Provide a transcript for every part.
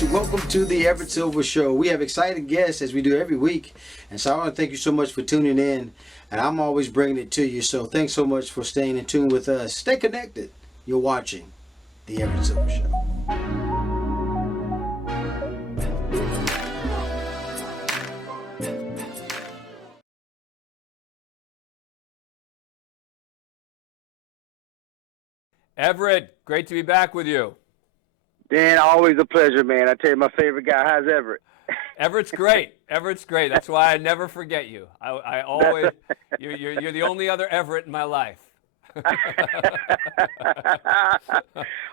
guys, welcome to the Everett Silver Show. We have exciting guests as we do every week, and so I want to thank you so much for tuning in, and I'm always bringing it to you, so thanks so much for staying in tune with us. Stay connected. You're watching the Everett Silver Show. Everett, great to be back with you. Dan, always a pleasure, man. I tell you, my favorite guy. How's Everett? Everett's great. Everett's great. That's why I never forget you. I always, you're the only other Everett in my life.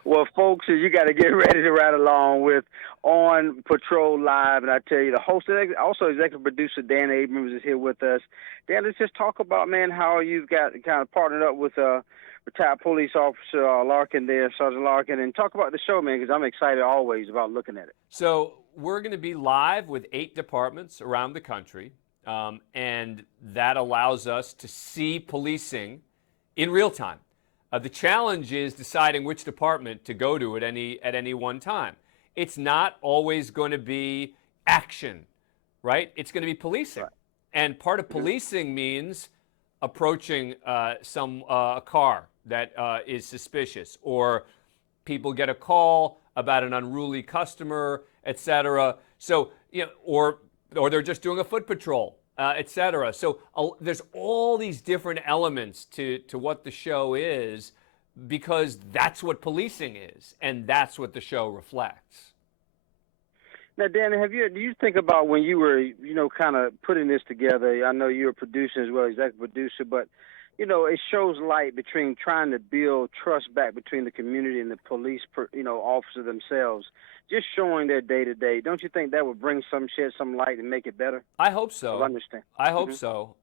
Well, folks, you got to get ready to ride along with On Patrol Live. And I tell you, the host, also executive producer Dan Abrams is here with us. Dan, let's just talk about, man, how you've got kind of partnered up with retired police officer Larkin there, Sergeant Larkin, and talk about the show, man, because I'm excited always about looking at it. So we're going to be live with 8 departments around the country, and that allows us to see policing in real time. The challenge is deciding which department to go to at any one time. It's not always going to be action, right? It's going to be policing. Right. And part of policing means approaching a car that is suspicious, or people get a call about an unruly customer, etc. So, or they're just doing a foot patrol, etc. So there's all these different elements to what the show is, because that's what policing is, and that's what the show reflects. Now, Dan, do you think about when you were, kind of putting this together? I know you're a producer as well, executive producer, but it shows light between trying to build trust back between the community and the police, officer themselves, just showing their day-to-day. Don't you think that would shed some light and make it better? I hope so. I understand. I hope so,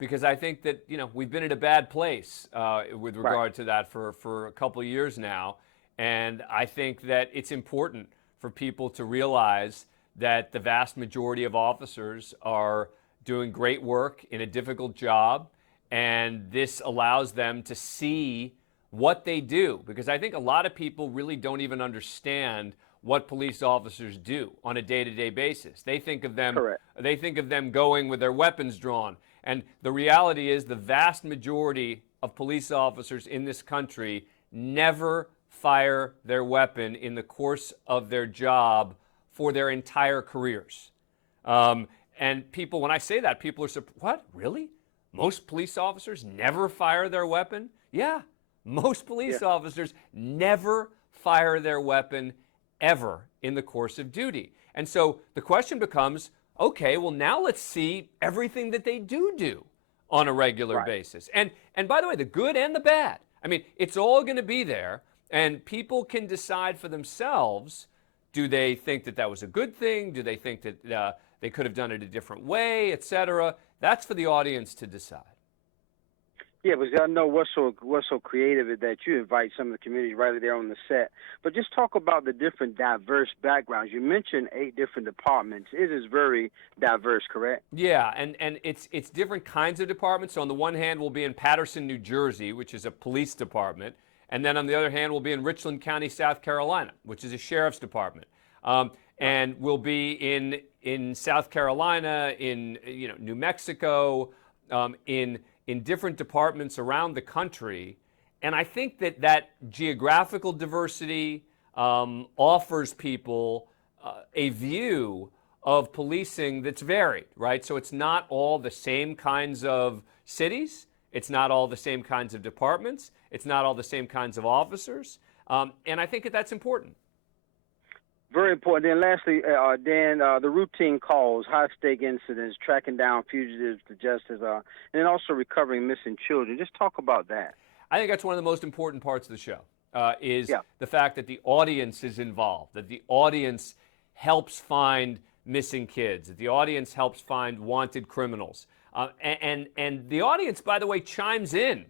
because I think that, we've been in a bad place with regard to that for a couple of years now, and I think that it's important for people to realize that the vast majority of officers are doing great work in a difficult job, and this allows them to see what they do, because I think a lot of people really don't even understand what police officers do on a day-to-day basis. They think of them Correct. They think of them going with their weapons drawn, and the reality is the vast majority of police officers in this country never fire their weapon in the course of their job for their entire careers. And people, when I say that, people are surprised. What? Really? Most police officers never fire their weapon? Yeah, most police officers never fire their weapon ever in the course of duty. And so the question becomes, okay, well, now let's see everything that they do on a regular basis. And by the way, the good and the bad. I mean, it's all going to be there, and people can decide for themselves, do they think that that was a good thing? Do they think that they could have done it a different way, et cetera? That's for the audience to decide. Yeah, because I know what's so creative is that you invite some of the community right there on the set. But just talk about the different diverse backgrounds. You mentioned 8 different departments. It is very diverse, correct? Yeah, and it's different kinds of departments. So on the one hand, we'll be in Paterson, New Jersey, which is a police department. And then on the other hand, we'll be in Richland County, South Carolina, which is a sheriff's department. And we'll be in South Carolina, in New Mexico, in different departments around the country. And I think that geographical diversity offers people a view of policing that's varied, right? So it's not all the same kinds of cities. It's not all the same kinds of departments. It's not all the same kinds of officers. And I think that's important. Very important. And lastly, Dan, the routine calls, high-stake incidents, tracking down fugitives to justice, and then also recovering missing children. Just talk about that. I think that's one of the most important parts of the show, is the fact that the audience is involved, that the audience helps find missing kids, that the audience helps find wanted criminals. And the audience, by the way, chimes in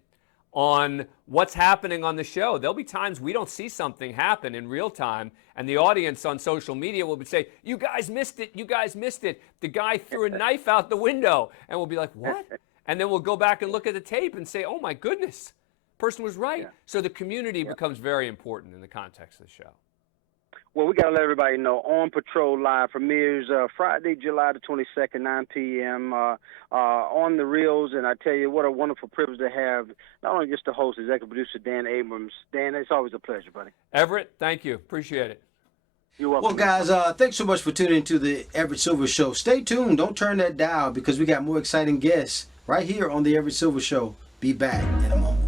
on what's happening on the show. There'll be times we don't see something happen in real time, and the audience on social media will say, you guys missed it, you guys missed it. The guy threw a knife out the window. And we'll be like, what? And then we'll go back and look at the tape and say, oh my goodness, person was right. So the community becomes very important in the context of the show. Well, we got to let everybody know On Patrol Live premieres Friday, July the 22nd, 9 p.m. On the Reels. And I tell you, what a wonderful privilege to have not only just the host, executive producer Dan Abrams. Dan, it's always a pleasure, buddy. Everett, thank you. Appreciate it. You're welcome. Well, guys, thanks so much for tuning into the Everett Silver Show. Stay tuned. Don't turn that dial because we got more exciting guests right here on the Everett Silver Show. Be back in a moment.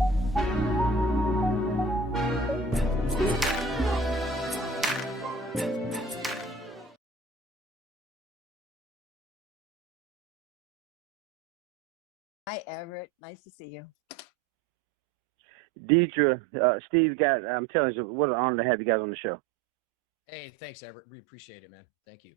Hi, Everett. Nice to see you. Deidre, Steve, I'm telling you, what an honor to have you guys on the show. Hey, thanks, Everett. We appreciate it, man. Thank you.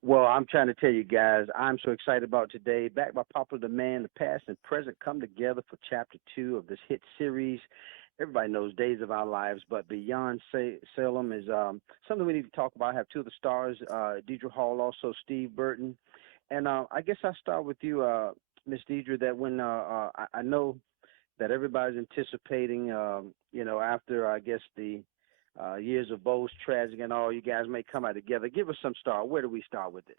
Well, I'm trying to tell you guys, I'm so excited about today. Backed by popular demand, the past and present come together for Chapter 2 of this hit series. Everybody knows Days of Our Lives, but Beyond Salem is something we need to talk about. I have two of the stars, Deidre Hall, also Steve Burton. And I guess I'll start with you, Miss Deidre, that when I know that everybody's anticipating, after, I guess, the years of Bo's tragic and all, you guys may come out together. Give us some start. Where do we start with this?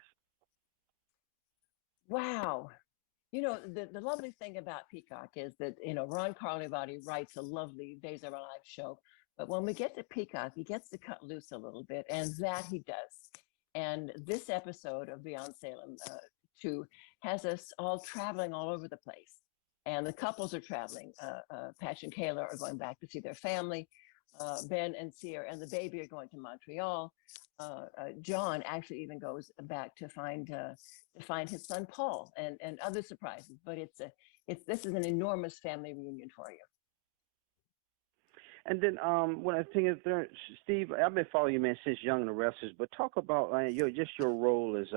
Wow. The lovely thing about Peacock is that, Ron Carlivati writes a lovely Days of Our Lives show. But when we get to Peacock, he gets to cut loose a little bit, and that he does. And this episode of Beyond Salem 2 has us all traveling all over the place. And the couples are traveling. Patch and Kayla are going back to see their family. Ben and Sierra and the baby are going to Montreal. John actually even goes back to find his son Paul and other surprises. But this is an enormous family reunion for you. And then when I think of Steve, I've been following you, man, since Young and the Restless. But talk about your role as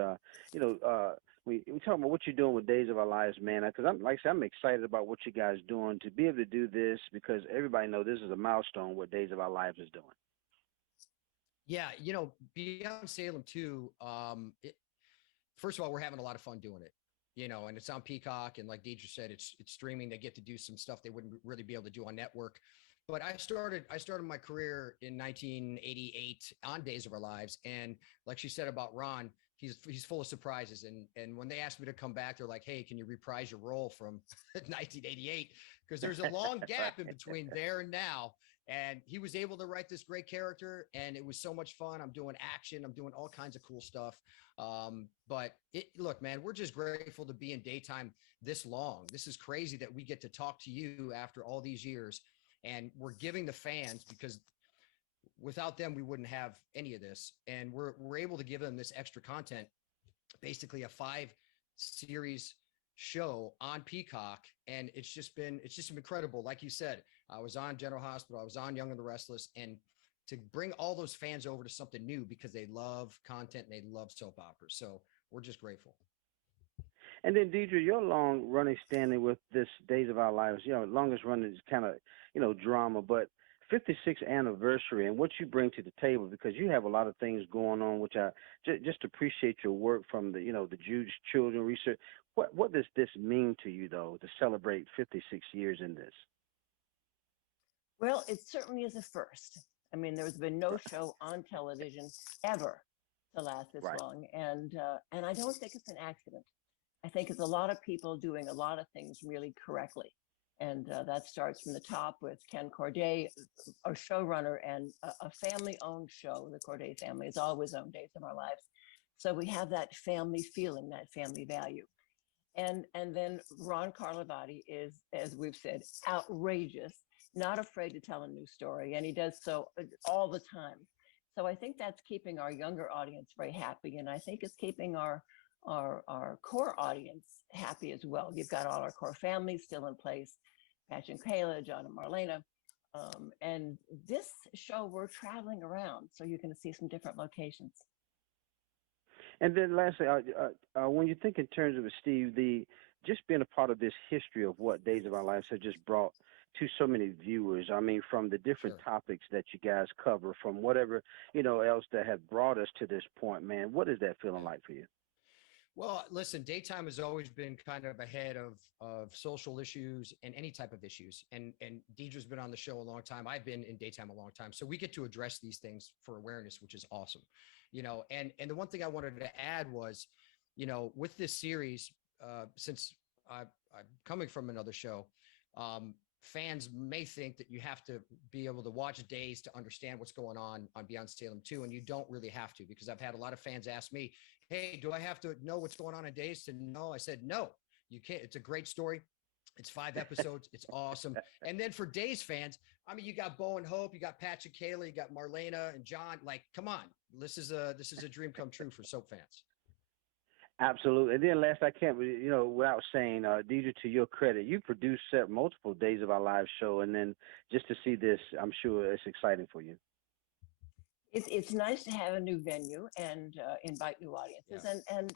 we talk about what you're doing with Days of Our Lives, man. Because I'm excited about what you guys are doing to be able to do this, because everybody knows this is a milestone what Days of Our Lives is doing. Yeah, Beyond Salem 2, first of all, we're having a lot of fun doing it, and it's on Peacock. And like Deidre said, it's streaming. They get to do some stuff they wouldn't really be able to do on network. But I started my career in 1988 on Days of Our Lives. And like she said about Ron, he's full of surprises. And when they asked me to come back, they're like, hey, can you reprise your role from 1988? Because there's a long gap in between there and now. And he was able to write this great character, and it was so much fun. I'm doing action. I'm doing all kinds of cool stuff. But look, man, we're just grateful to be in daytime this long. This is crazy that we get to talk to you after all these years, and we're giving the fans, because without them, we wouldn't have any of this. And we're able to give them this extra content, basically a 5-series show on Peacock. And it's just been incredible. Like you said, I was on General Hospital, I was on Young and the Restless, and to bring all those fans over to something new, because they love content and they love soap operas. So we're just grateful. And then Deidre, your long running standing with this Days of Our Lives, longest running is kind of, drama, but 56th anniversary and what you bring to the table, because you have a lot of things going on, which I just appreciate your work from the, the Jewish children research. What does this mean to you, though, to celebrate 56 years in this? Well, it certainly is a first. I mean, there's been no show on television ever to last this long. And I don't think it's an accident. I think it's a lot of people doing a lot of things really correctly. And that starts from the top with Ken Corday, a showrunner and a family-owned show. The Corday family has always owned Days of Our Lives. So we have that family feeling, that family value. And then Ron Carlivati is, as we've said, outrageous, not afraid to tell a new story. And he does so all the time. So I think that's keeping our younger audience very happy. And I think it's keeping our core audience happy as well. You've got all our core families still in place, Patch and Kayla, John and Marlena. And this show, we're traveling around, so you're going to see some different locations. And then lastly, when you think in terms of it, Steve, just being a part of this history of what Days of Our Lives have just brought to so many viewers, I mean, from the different topics that you guys cover, from whatever, else that have brought us to this point, man, what is that feeling like for you? Well, listen, daytime has always been kind of ahead of social issues and any type of issues. And Deidre's been on the show a long time. I've been in daytime a long time. So we get to address these things for awareness, which is awesome. And the one thing I wanted to add was, with this series, since I'm coming from another show, fans may think that you have to be able to watch Days to understand what's going on Beyond Salem 2, and you don't really have to, because I've had a lot of fans ask me, hey, do I have to know what's going on in Days to know? I said, no, you can't. It's a great story. It's 5 episodes. It's awesome. And then for Days fans, I mean, you got Bo and Hope, you got Patrick, Kayla, you got Marlena and John. Like, come on, this is a dream come true for soap fans. Absolutely. And then last, I can't, without saying, Deidre, to your credit, you produced multiple Days of Our Lives show, and then just to see this, I'm sure it's exciting for you. It's nice to have a new venue and invite new audiences. Yeah. And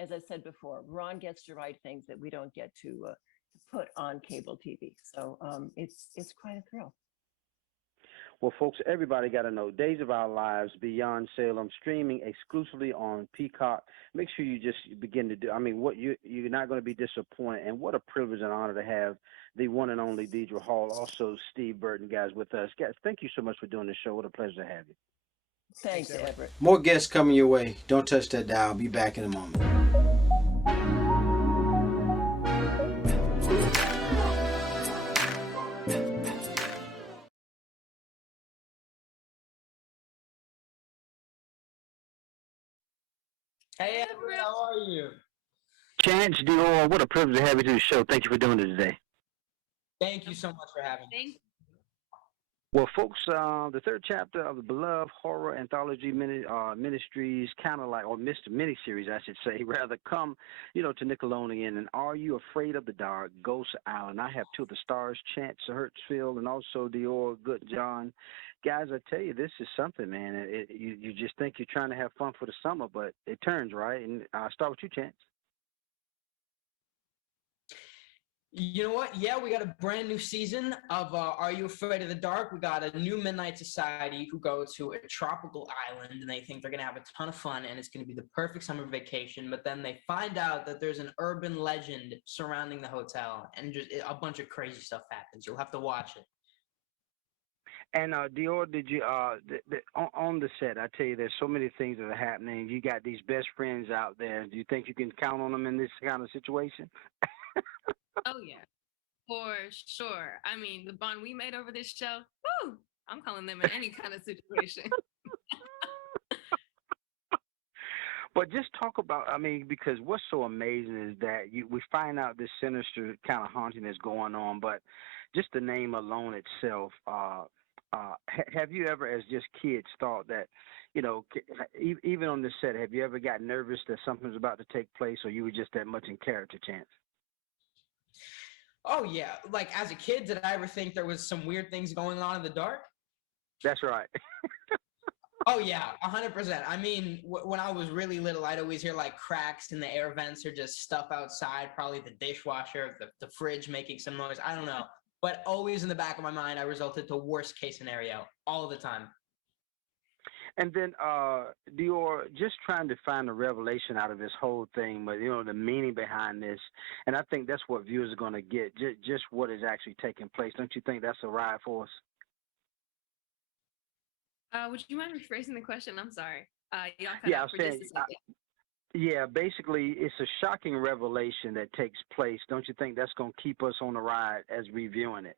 as I said before, Ron gets to write things that we don't get to put on cable TV. So it's quite a thrill. Well, folks, everybody got to know Days of Our Lives Beyond Salem, streaming exclusively on Peacock. Make sure you just begin to do. I mean, you're not going to be disappointed. And what a privilege and honor to have the one and only Deidre Hall, also Steve Burton, guys, with us. Guys, thank you so much for doing this show. What a pleasure to have you. Thanks, Everett. More guests coming your way. Don't touch that dial. I'll be back in a moment. Hey, Everett, how are you? Chance, Dior, what a privilege to have you to the show. Thank you for doing it today. Thank you so much for having me. Well, folks, the third chapter of the beloved horror anthology ministries, kind of like, or miniseries, I should say, rather, come, to Nickelodeon. And Are You Afraid of the Dark? Ghost Island. I have two of the stars, Chance Hurstfield and also Dior Goodjohn. Guys, I tell you, this is something, man. You just think you're trying to have fun for the summer, but it turns, right? And I'll start with you, Chance. You know what? Yeah, we got a brand new season of Are You Afraid of the Dark? We got a new Midnight Society who go to a tropical island, and they think they're going to have a ton of fun, and it's going to be the perfect summer vacation. But then they find out that there's an urban legend surrounding the hotel, and just a bunch of crazy stuff happens. You'll have to watch it. And Dior, did you on the set? I tell you, there's so many things that are happening. You got these best friends out there. Do you think you can count on them in this kind of situation? Oh yeah, for sure. I mean, the bond we made over this show, woo, I'm calling them in any kind of situation. But just talk about, I mean, because what's so amazing is that we find out this sinister kind of haunting is going on, but just the name alone itself, have you ever, as just kids, thought that, even on the set, have you ever got nervous that something's about to take place, or you were just that much in character, Chance? Oh, yeah. Like, as a kid, did I ever think there was some weird things going on in the dark? That's right. Oh, yeah, 100%. I mean, when I was really little, I'd always hear, like, cracks in the air vents or just stuff outside, probably the dishwasher, the fridge making some noise. I don't know. But always in the back of my mind, I resulted to worst case scenario all the time. And then, Dior, just trying to find a revelation out of this whole thing, but, the meaning behind this. And I think that's what viewers are going to get, just what is actually taking place. Don't you think that's a ride for us? Would you mind rephrasing the question? I'm sorry. Y'all cut Yeah, I out was for saying, just a second. yeah, basically, it's a shocking revelation that takes place. Don't you think that's going to keep us on the ride as reviewing it?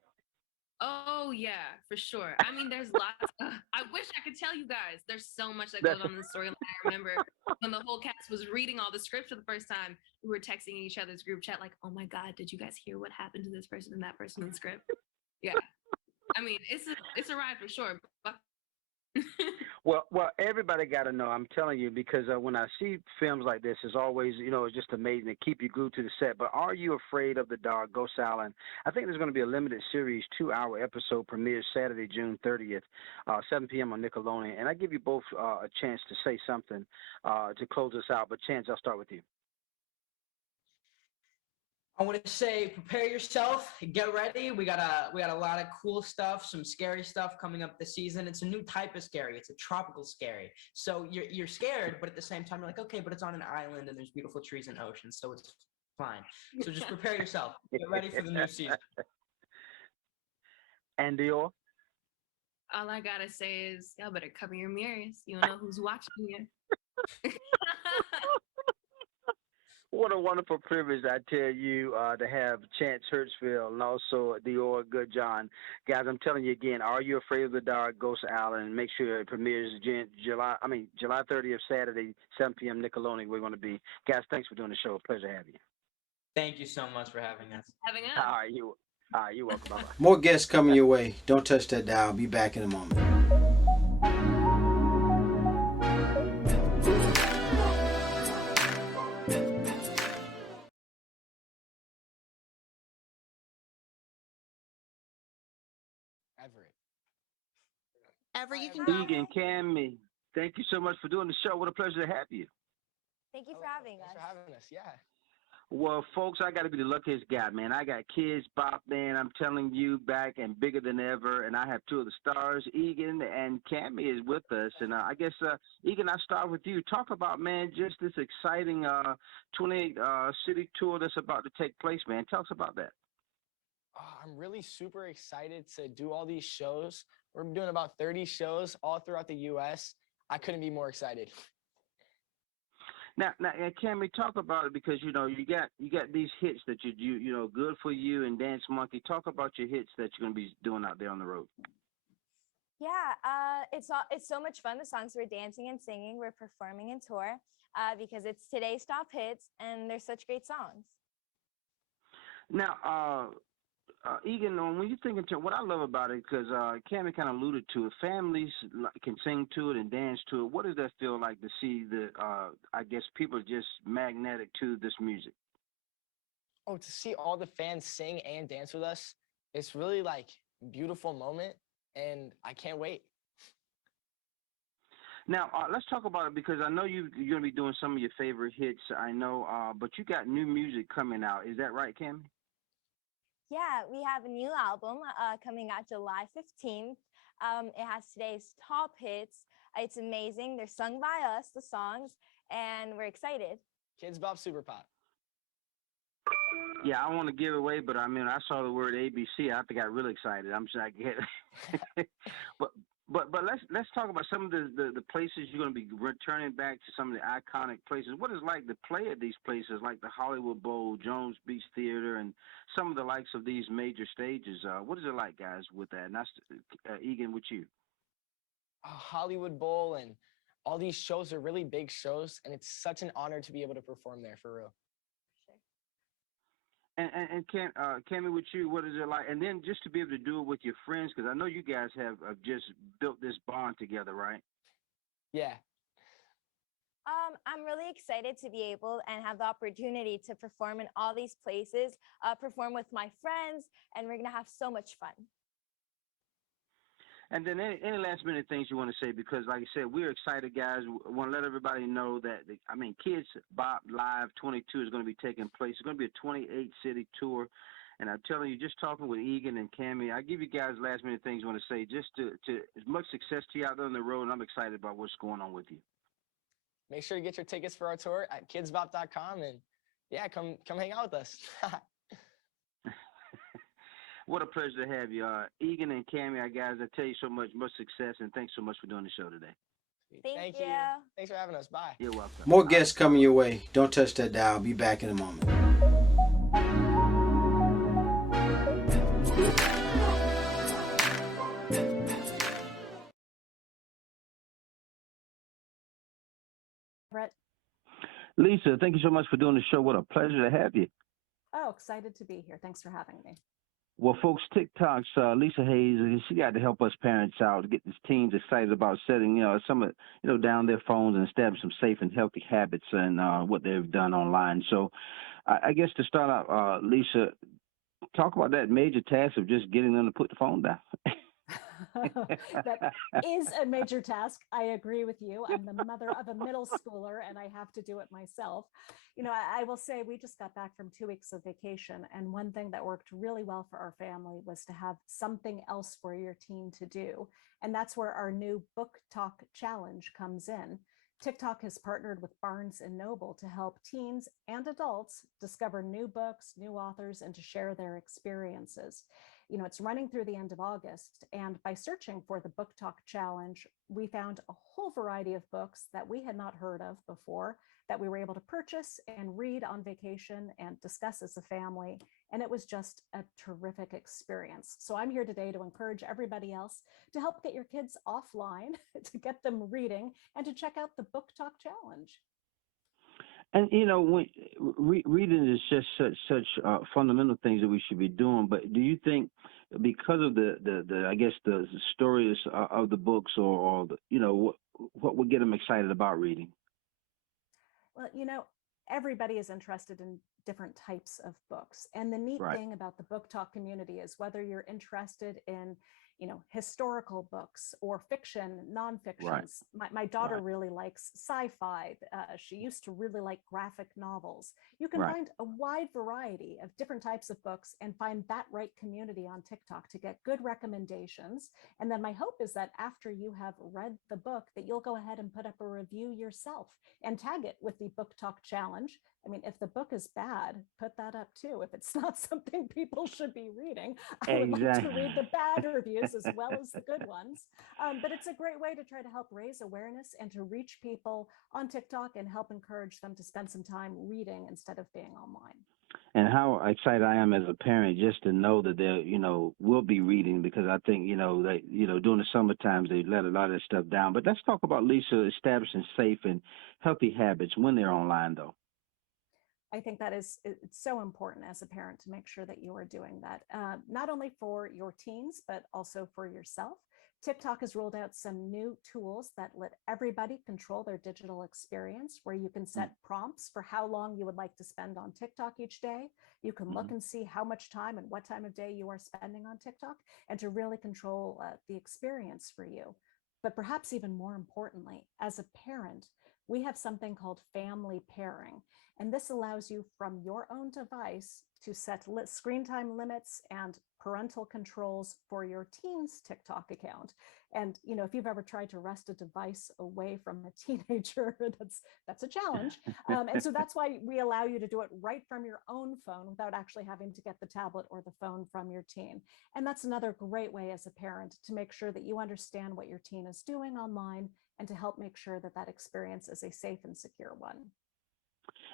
Oh, yeah, for sure. I mean, there's lots. I wish I could tell you guys. There's so much that goes on in the storyline. I remember when the whole cast was reading all the scripts for the first time, we were texting each other's group chat like, oh my God, did you guys hear what happened to this person and that person in the script? Yeah. I mean, it's a ride for sure. Well, everybody got to know. I'm telling you, because when I see films like this, it's always, it's just amazing to keep you glued to the set. But Are You Afraid of the Dark? Ghost Island. I think there's going to be a limited series, 2-hour episode premieres Saturday, June 30th, 7 p.m. on Nickelodeon. And I give you both a chance to say something to close us out. But Chance, I'll start with you. I want to say, prepare yourself, get ready. We got a lot of cool stuff, some scary stuff coming up this season. It's a new type of scary. It's a tropical scary. So you're scared, but at the same time you're like, okay, but it's on an island and there's beautiful trees and oceans, so it's fine. So just prepare yourself. Get ready for the new season. And Dior? All I gotta say is y'all better cover your mirrors. You don't know who's watching you. What a wonderful privilege, I tell you, to have Chance Hurstfield and also Dior Goodjohn. Guys, I'm telling you again, Are You Afraid of the Dark, Ghost Island? Make sure it premieres July 30th, Saturday, 7 p.m. Nickelodeon. We're going to be. Guys, thanks for doing the show. Pleasure to have you. Thank you so much for having us. Having us. All right, you're welcome. Bye-bye. More guests coming your way. Don't touch that dial. Be back in a moment. Everett, you can go. Egan, Cami, thank you so much for doing the show. What a pleasure to have you. Thank you for having us. Thanks for having us. Yeah. Well, folks, I got to be the luckiest guy, man. I got kids, Bop, man. I'm telling you, back and bigger than ever. And I have two of the stars, Egan and Cami, is with us. And I guess, Egan, I'll start with you. Talk about, man, just this exciting 28 city tour that's about to take place, man. Tell us about that. I'm really super excited to do all these shows. We're doing about 30 shows all throughout the U.S. I couldn't be more excited. Now, Cami, talk about it because you got these hits that you know, Good For You and Dance Monkey. Talk about your hits that you're gonna be doing out there on the road. Yeah, it's so much fun. The songs we're dancing and singing, we're performing and tour because it's today's top hits, and they're such great songs. Now, Egan, when you think into what I love about it, because Cami kind of alluded to it, families can sing to it and dance to it. What does that feel like to see the, I guess, people just magnetic to this music? Oh, to see all the fans sing and dance with us, it's really like a beautiful moment, and I can't wait. Now, let's talk about it because I know you're going to be doing some of your favorite hits. I know, but you got new music coming out. Is that right, Cami? Yeah, we have a new album coming out July 15th. It has today's top hits. It's amazing. They're sung by us, the songs, and we're excited. Kids Bop Super Pop. Yeah, I don't want to give it away, but I mean, I saw the word ABC. I got really excited. I'm just like, but let's talk about some of the places you're going to be returning back to, some of the iconic places. What is it like to play at these places, like the Hollywood Bowl, Jones Beach Theater, and some of the likes of these major stages? What is it like, guys, with that? And that's Egan, with you. Hollywood Bowl and all these shows are really big shows, and it's such an honor to be able to perform there, for real. And Cami, with you, what is it like? And then just to be able to do it with your friends, because I know you guys have just built this bond together, right? Yeah. I'm really excited to be able and have the opportunity to perform in all these places, perform with my friends, and we're going to have so much fun. And then any last minute things you want to say, because like I said, we're excited, guys. We want to let everybody know that, Kids Bop Live 22 is going to be taking place. It's going to be a 28 city tour. And I'm telling you, just talking with Egan and Cami, I give you guys last minute things you want to say, just to as much success to you out there on the road. And I'm excited about what's going on with you. Make sure to get your tickets for our tour at kidsbop.com, and yeah, come hang out with us. What a pleasure to have you. Egan and Cami, guys, I tell you so much success, and thanks so much for doing the show today. Thank you. Thanks for having us. Bye. You're welcome. More guests coming your way. Don't touch that dial. Be back in a moment. Everett. Lisa, thank you so much for doing the show. What a pleasure to have you. Oh, excited to be here. Thanks for having me. Well, folks, TikTok's Lisa Hayes, she got to help us parents out, get these teens excited about setting, down their phones and establish some safe and healthy habits and what they've done online. So I guess to start out, Lisa, talk about that major task of just getting them to put the phone down. That is a major task. I agree with you. I'm the mother of a middle schooler and I have to do it myself. I will say we just got back from 2 weeks of vacation. And one thing that worked really well for our family was to have something else for your teen to do. And that's where our new Book Talk Challenge comes in. TikTok has partnered with Barnes and Noble to help teens and adults discover new books, new authors, and to share their experiences. It's running through the end of August. And by searching for the Book Talk Challenge, we found a whole variety of books that we had not heard of before that we were able to purchase and read on vacation and discuss as a family. And it was just a terrific experience. So I'm here today to encourage everybody else to help get your kids offline, to get them reading, and to check out the Book Talk Challenge. And when reading is just such fundamental things that we should be doing. But do you think, because of the I guess the stories of the books, or what would get them excited about reading? Well, everybody is interested in different types of books. And the neat Right. thing about the Book Talk community is whether you're interested in, historical books or fiction, nonfictions. My daughter Right. really likes sci-fi. She used to really like graphic novels. You can Right. find a wide variety of different types of books and find that right community on TikTok to get good recommendations. And then my hope is that after you have read the book, that you'll go ahead and put up a review yourself and tag it with the Book Talk Challenge. I mean, if the book is bad, put that up too. If it's not something people should be reading, I would like to read the bad reviews as well as the good ones. But it's a great way to try to help raise awareness and to reach people on TikTok and help encourage them to spend some time reading instead of being online. And how excited I am as a parent just to know that they, will be reading, because I think, that, during the summer times, they let a lot of that stuff down. But let's talk about, Lisa, establishing safe and healthy habits when they're online, though. I think that it's so important as a parent to make sure that you are doing that, not only for your teens, but also for yourself. TikTok has rolled out some new tools that let everybody control their digital experience, where you can set prompts for how long you would like to spend on TikTok each day. You can look and see how much time and what time of day you are spending on TikTok, and to really control the experience for you. But perhaps even more importantly, as a parent, we have something called family pairing. And this allows you from your own device to set screen time limits and parental controls for your teen's TikTok account. And if you've ever tried to wrest a device away from a teenager, that's a challenge. And so that's why we allow you to do it right from your own phone without actually having to get the tablet or the phone from your teen. And that's another great way as a parent to make sure that you understand what your teen is doing online and to help make sure that that experience is a safe and secure one.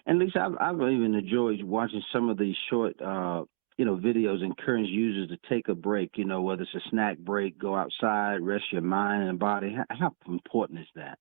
And Lisa, I've even enjoyed watching some of these short, videos encourage users to take a break, whether it's a snack break, go outside, rest your mind and body. How important is that?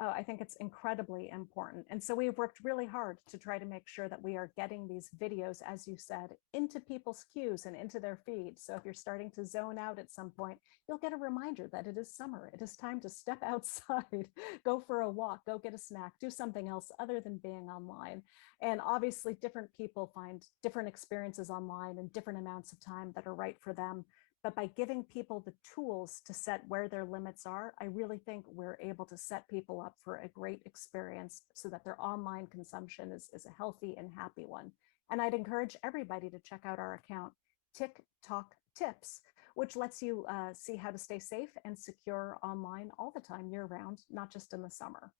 Oh, I think it's incredibly important. And so we've worked really hard to try to make sure that we are getting these videos, as you said, into people's queues and into their feed. So if you're starting to zone out at some point, you'll get a reminder that it is summer. It is time to step outside, go for a walk, go get a snack, do something else other than being online. And obviously different people find different experiences online and different amounts of time that are right for them. But by giving people the tools to set where their limits are, I really think we're able to set people up for a great experience so that their online consumption is a healthy and happy one. And I'd encourage everybody to check out our account, TikTok Tips, which lets you see how to stay safe and secure online all the time, year round, not just in the summer.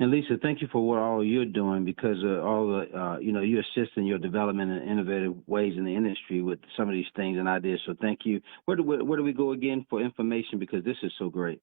And Lisa, thank you for what all you're doing, because all the, you assist in your development in innovative ways in the industry with some of these things and ideas. So thank you. Where do we go again for information? Because this is so great.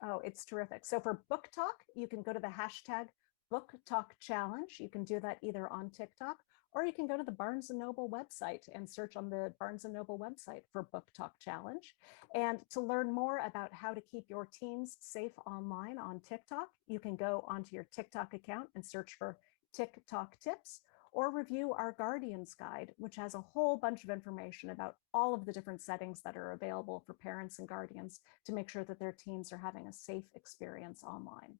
Oh, it's terrific. So for Book Talk, you can go to the hashtag Book Talk Challenge. You can do that either on TikTok, or you can go to the Barnes & Noble website and search on the Barnes & Noble website for Book Talk Challenge. And to learn more about how to keep your teens safe online on TikTok, you can go onto your TikTok account and search for TikTok Tips, or review our Guardians Guide, which has a whole bunch of information about all of the different settings that are available for parents and guardians to make sure that their teens are having a safe experience online.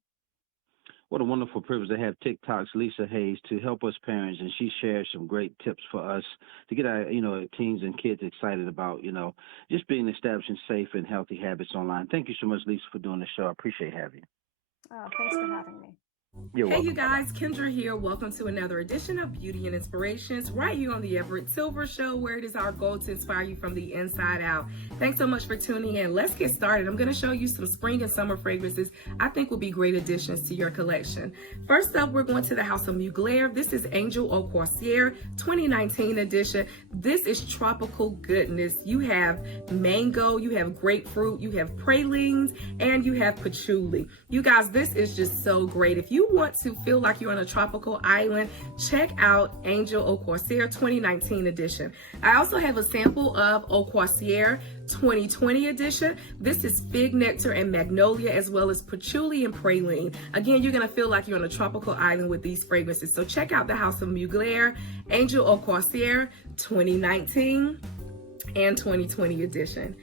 what a wonderful privilege to have TikTok's Lisa Hayes to help us parents, and she shared some great tips for us to get our, teens and kids excited about, just being establishing safe and healthy habits online. Thank you so much, Lisa, for doing the show. I appreciate having you. Thanks for having me. You're welcome. Hey, you guys, Kendra here. Welcome to another edition of Beauty and Inspirations right here on the Everett Silver Show, where it is our goal to inspire you from the inside out. Thanks so much for tuning in. Let's get started. I'm going to show you some spring and summer fragrances I think will be great additions to your collection. First up, we're going to the House of Mugler. This is Angel Au Corsaire 2019 edition. This is tropical goodness. You have mango, you have grapefruit, you have pralines, and you have patchouli. You guys, this is just so great. If you want to feel like you're on a tropical island, check out Angel Au Corsaire 2019 edition. I also have a sample of Au Corsaire 2020 edition. This is fig nectar and magnolia, as well as patchouli and praline. Again, you're going to feel like you're on a tropical island with these fragrances. So check out the House of Mugler, Angel Au Corsaire 2019 and 2020 edition.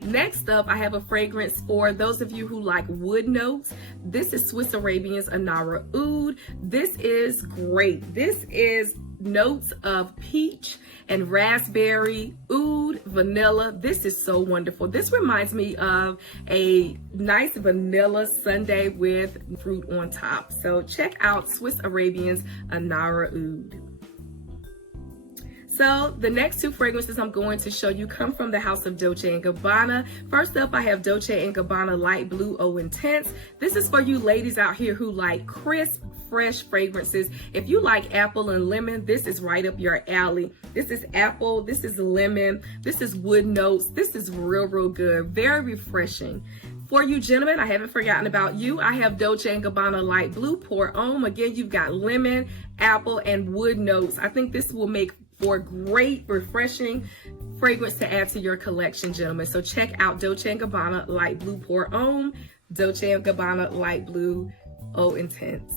Next up, I have a fragrance for those of you who like wood notes. This is Swiss Arabian's Anara Oud. This is great. This is notes of peach and raspberry, oud, vanilla. This is so wonderful. This reminds me of a nice vanilla sundae with fruit on top. So check out Swiss Arabian's Anara Oud. So the next two fragrances I'm going to show you come from the house of Dolce & Gabbana. First up, I have Dolce & Gabbana Light Blue Eau Intense. This is for you ladies out here who like crisp, fresh fragrances. If you like apple and lemon, this is right up your alley. This is apple, this is lemon, this is wood notes. This is real good, very refreshing. For you gentlemen, I haven't forgotten about you. I have Dolce & Gabbana Light Blue Pour Homme. Again, you've got lemon, apple, and wood notes. I think this will make for great, refreshing fragrance to add to your collection, gentlemen. So check out Dolce & Gabbana Light Blue Pour Homme, Dolce & Gabbana Light Blue Eau Intense.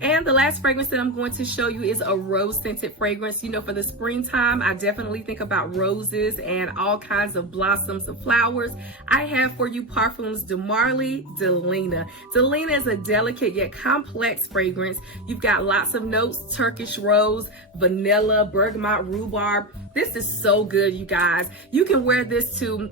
And the last fragrance that I'm going to show you is a rose-scented fragrance. You know, for the springtime, I definitely think about roses and all kinds of blossoms of flowers. I have for you Parfums de Marly de Lena. De Lena is a delicate yet complex fragrance. You've got lots of notes: Turkish rose, vanilla, bergamot, rhubarb. This is so good, you guys. You can wear this to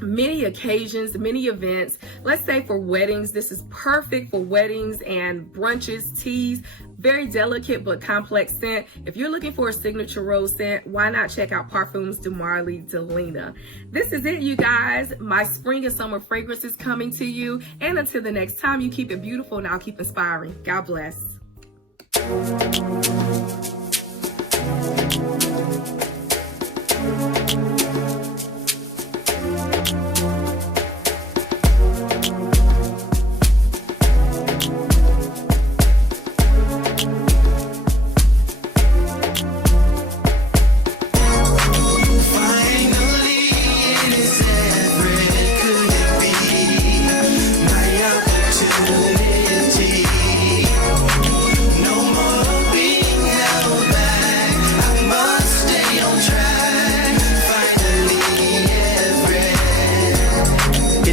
many occasions, many events. Let's say for weddings, this is perfect for weddings and brunches, teas. Very delicate but complex scent. If you're looking for a signature rose scent, why not check out Parfums de Marly de Lena. This is it, you guys. My spring and summer fragrance is coming to you. And until the next time, you keep it beautiful and I'll keep inspiring. God bless.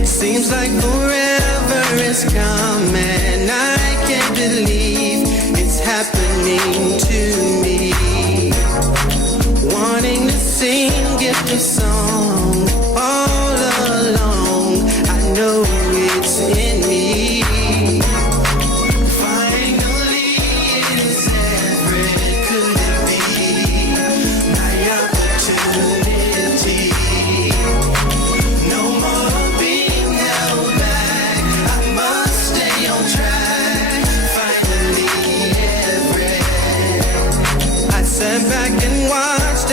Seems like forever is coming. I can't believe it's happening to me. Wanting to sing it the song all along. I know it's in me. Finally, it is Everett. Could it be my opportunity? No more being held back. I must stay on track. Finally, Everett. I sat back and watched